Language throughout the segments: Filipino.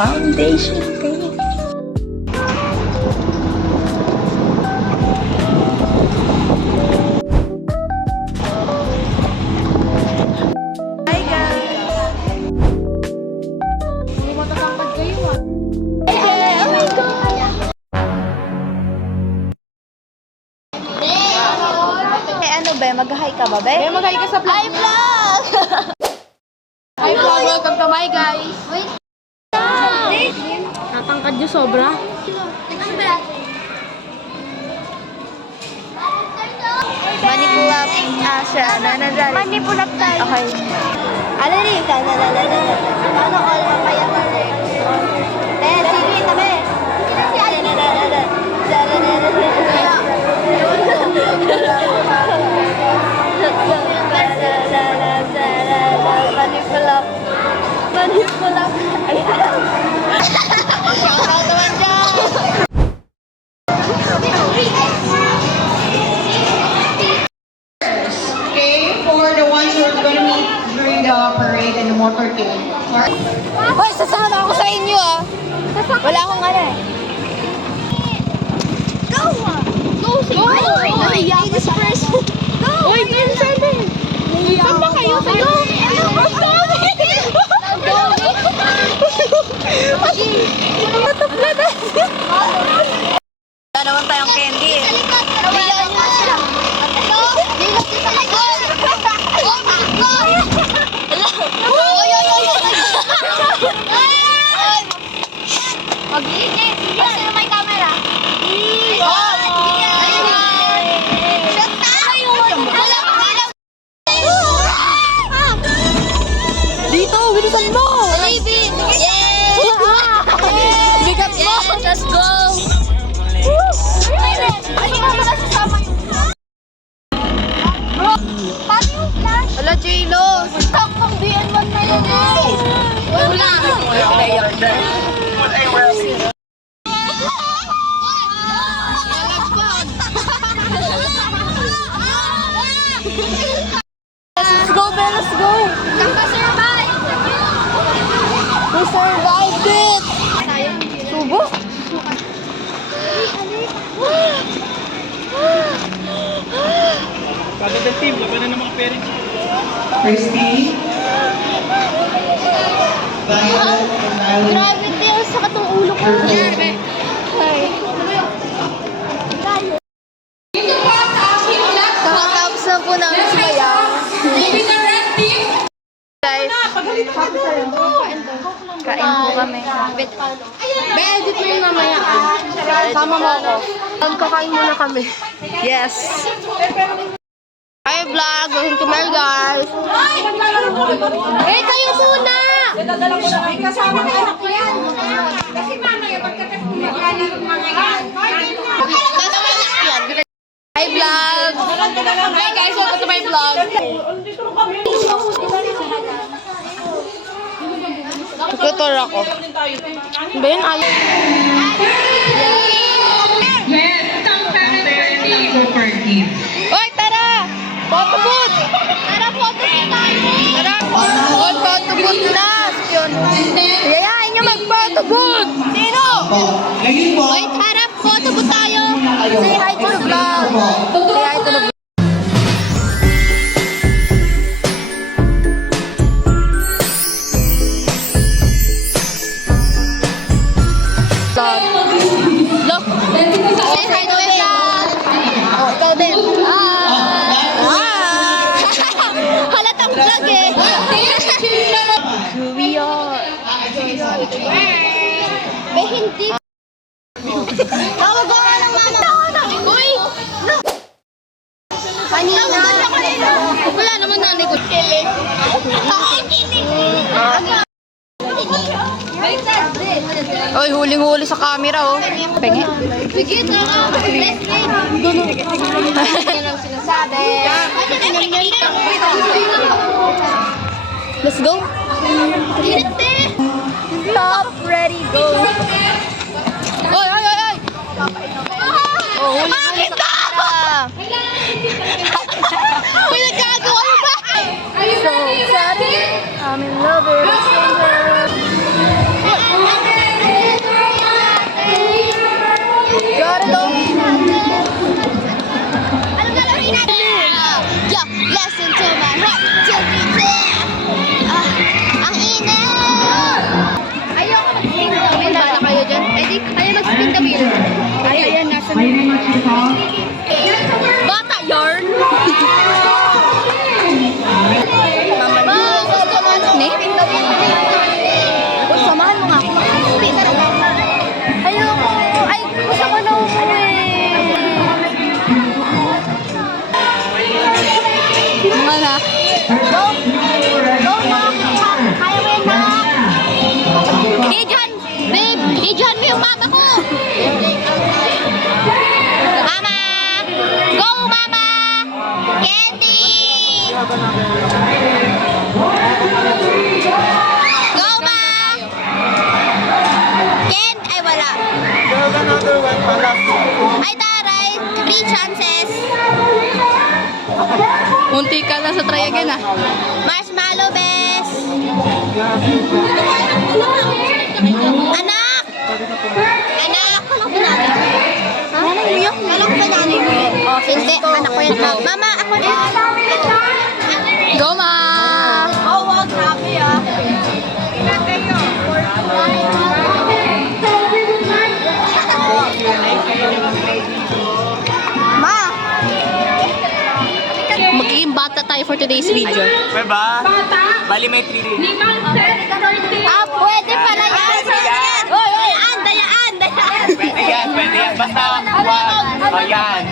foundation thing. Hi guys! Hindi matatangkad kayo ah. Oh my God! Ano ba? Mag-hi ka ba, be? Kaya mag-hi ka sa vlog. Hi vlog! Hi vlog, welcome to my guys. Natangkad nyo sobra. Manipulap siya. Manipulap tayo. Okay. Ano rin? Ano all mamaya tayo? Sige, tabi. Manipulap. Manipulap. Ayan. Shoutout naman dyan. Okay, for the ones who are going to meet during the parade and the motorcade. Hoy, sasama ako sa inyo ah. Wala akong ano eh. Go! Go! Go! Ladies first. Go! Uy, minsan din. Saan ba kayo? Sa'yo? Ang dami! Ang dami! Natapla na. Wala naman tayong candy eh. Bilang mo siya. Bilang ko sa likod. Mag-iinit. Kasi na may camera. Shut down! Dito, bilisan mo! Baby! Yes! Bigat mo! Let's go! Ano ba nasasama yung bro? Pati yung flash? Ala, J-Lo! Stop ng BN1 na yun eh! Wala! Let's go, Ben! Let's go! Nakasurvive! We survived it! Subo? Pagod ang team, laban na ng mga parents. Christy, Violet, and Natalie. Grabe, Teo, sakit ang ulo ko. Hi. Kakatapos na po namin sumayaw. Guys, kain po kami. Be-edit mo yung mamaya ah. Sama mo ako. Magkakain muna kami. Yes. Hi vlog, welcome to my guys. Eh, kayo muna! Kasama ka anak ko yan. Kasi mamaya pagkatapos mo maglalaro mga yan. Hi vlog! Hi guys, welcome to my vlog. Tutor ako. Ba yun? Yes, come family super team. Oy, tara! Photo booth! Tara, photo booth tayo! Tara, photo booth na! Yayain nyo mag-photo booth! Sino? Ngayon po, Oy, tara, photo booth tayo! Say hi to the vlog! Say hi to the vlog! Look! Say hi to the vlog! Oh, ikaw din! Halatang vlog eh! Be, hindi. Tawag ko nga ng mama. Uy! Kanina. Wala naman nanay ko. Oy, huling-huli sa camera oh. Penge. Sige, tara. Let's play. Yan ang sinasabi. Let's go. Stop, ready, go. Oy, oy, oy, oy. Oh, huli-huli sa camera. Uy, nagkagawa mo ba? So excited. I'm in love with a stranger. Munti ka na sa try again ah. Marshmallow, bes! Anak! Anak! Kalak ba nanay mo? Nanay mo yun? Kalak ba nanay mo yun? Oh, hindi. Anak ko yan. Mama, ako na. Go, ma! Oh, wow, grabe ah. Ma! Magiging bata tayo for today's video. May ba? Bali may 3 days. Ah, pwede pala yan. Oy, oy, dayaan. Pwede yan. Basta, o yan.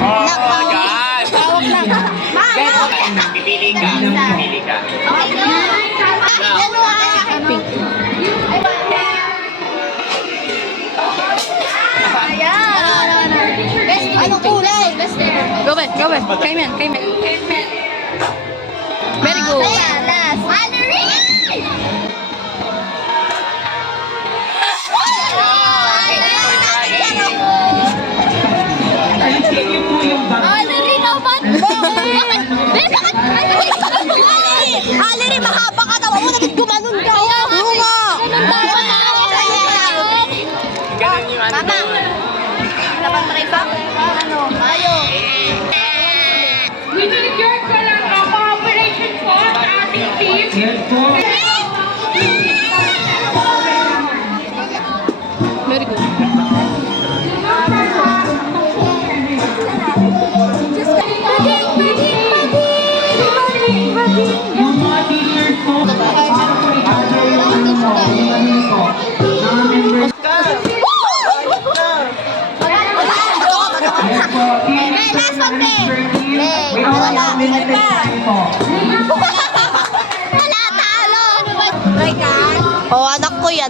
Oo, yan. Tawag lang. Mama! Pipili ka. Anong kulay? Go, be. Kay men. Very good. Last. Valerie naman! Bakit? Valerie, mahaba ka tawa mo. Bakit gumanon ka? Oo nga. Ganun yung ano. Mama! Dapat try ba? Ano? Ayo. We need your cooperation po sa ating team. Very good. Hey, last one, May. May, wala. Wala, talo. Oh, anak ko yan.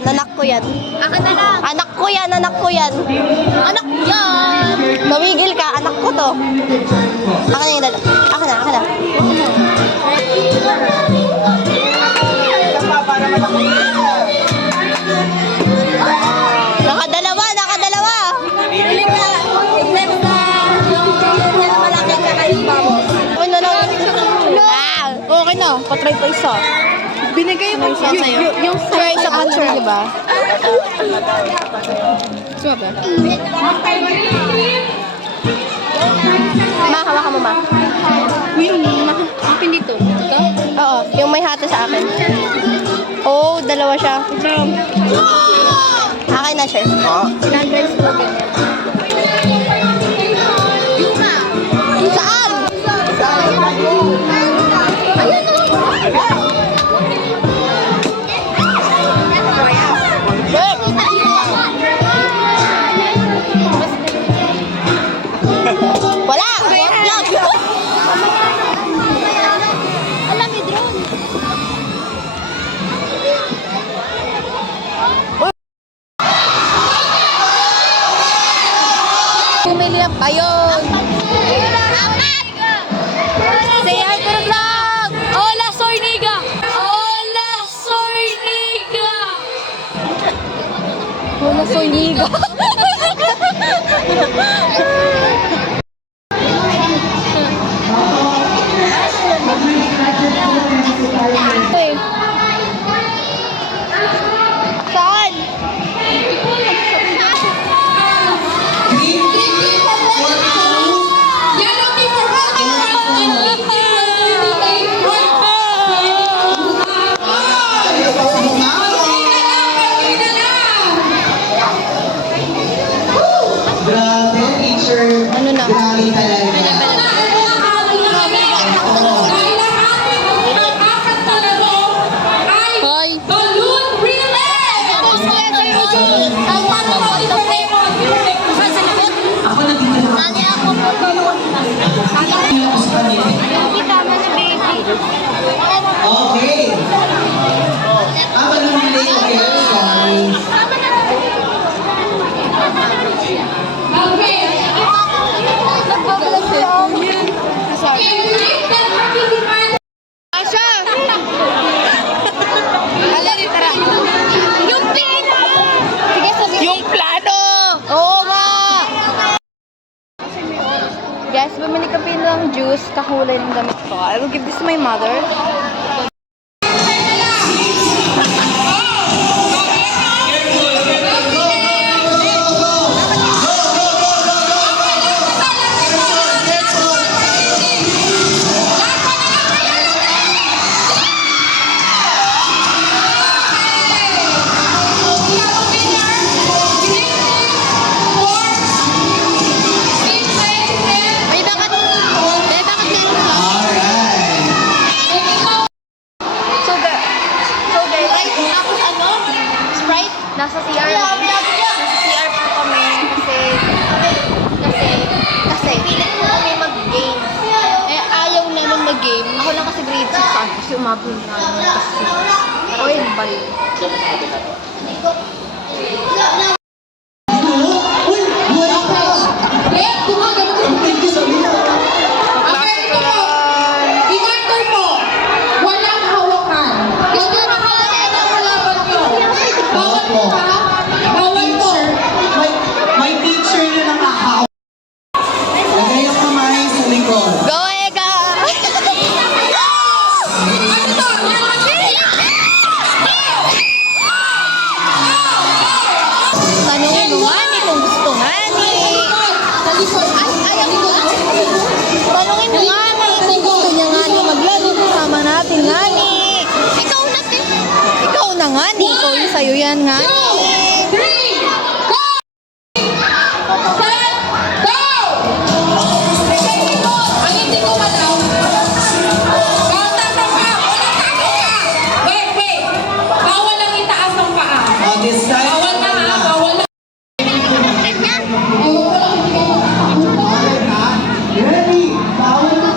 Akin na lang. Anak ko yan. Anak yan. Tumigil ka, anak ko to. Akin na yung dala. Akin na. Nakadalawa. Pili ka. Except na yung yan malaki ka kayong babo. Ano na? Okay na. Patry pa isa. Binigay mo isa sa'yo. Yung try sa culture, di ba? Suma ba? Ma, hawakan mo, ma. Yung akin dito. Ito? Oo, yung may hati sa akin. Oh, dalawa siya. Akin na, sir. Sinandrive mo ganyan. Saan? Ayan o. Wala! Vlog! Alam ni drone. Bumili lang ayun. Say hi to the vlog! Hola, Sorniga! Hola, Sorniga! Wala Sorniga. Saan? Grabe, teacher. Ano na? Grabe talaga. Hoy! Balloon relay! Ako nandito naman. Ako sa kanila. Okay. Balloon relay. Okay, sorry. Asha! Alali, tara. Yung pila! Sige, sabi. Yung plano! Oo nga! Guys, bumili kami ng juice, kakulay ng damit ko. my mother? May bakit meron ka? Alright. So guys, Tapos ano? Sprite? nasa CR. Nasa CR po kami kasi pilit po kami mag-game. Eh, ayaw naman mag-game. Ako lang kasi grade 6 ako kasi umabot na namin kasi. Oy, bali. Uy, buhay ka! Thank you so much. Kaklase ko yan. I-order po. Walang hawakan. Gusto mo hawakan ang kalaban nyo. Bawal po ba? Bawal po. May teacher na nakahawak. Lagay ang kamay sa likod. Go, Ega! Tanungin mo nga ni kung gusto nga ni. Tanungin mo nga ni kung gusto niya nga ni maglaro kasama natin nga ni. Ikaw na, te. Ikaw na nga ni. Ikaw yung sa'yo yan nga ni. 3, go! Set, go! Ang hindi ko malaw. Bawal ang paa. Wait. Bawal ang itaas ng paa. This time, Bawal na ha, bawal na. ready? Bawal na.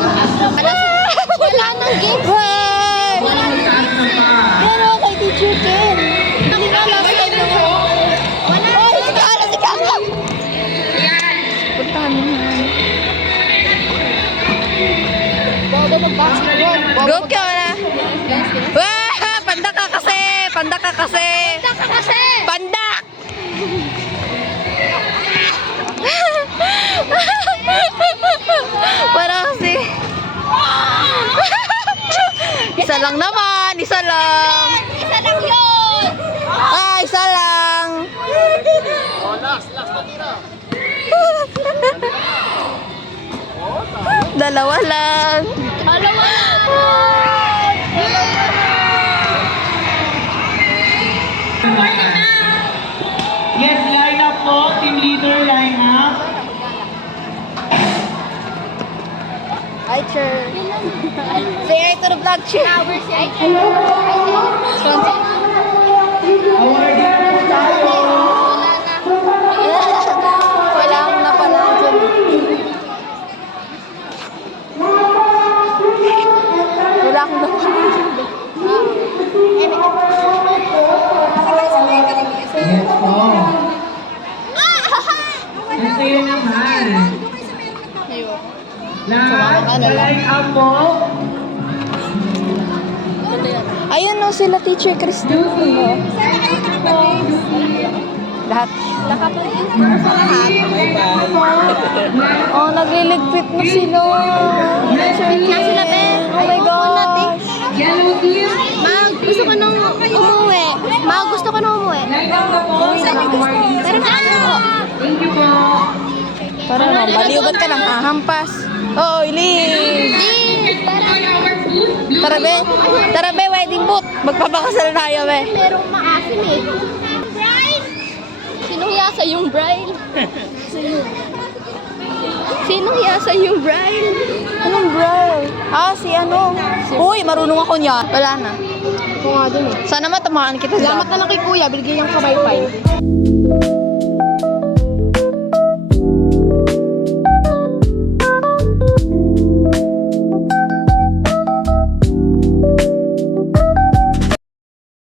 Wala nang game. Bye! Wala nang game. Pero kay Teacher Ken. Hindi na last time na ko. Wala Oh, si Kala, si Kala! Puntahan mo nga. Bobo mag-basketball. Go ka na! Wah! Pandak ka kasi! Pandak ka kasi! Punta ka kasi. Pandak! Para kasi... Isa lang naman! Isa lang! Isa lang yun. Ah, isa lang! Dalawa lang! Dalawa. Yes, line up po. Team leader, line up. Hi, Cher! Say hi to the vlog, Cher! Awarded po tayo. Wala akong napala dyan. Wala akong napala dyan. Yes po. Ito yun naman. Line up po. Ayun no, sila Teacher Christine. No? Lahat. Oh, nagliligpit na sila. Teacher Ken. Oh my gosh. Yellow team. Gusto ko nung umuwi. Gusto ko nung umuwi. Line up na po sa awarding. Pero Thank you po. Tara na, baliugat ka lang, hahampas. Oo, Ilin. Tara be, wedding boot. Magpapakasal tayo be. merong maasim eh. Brian! Sinong yasa yung Brian? Sinong yasa yung Brian? Anong bro? Ah, si ano? Uy, marunong ako niya. Wala na. Ako nga dun eh. Sana matamaan kita. Salamat na lang kay Kuya, binigyan niyang kamay 5.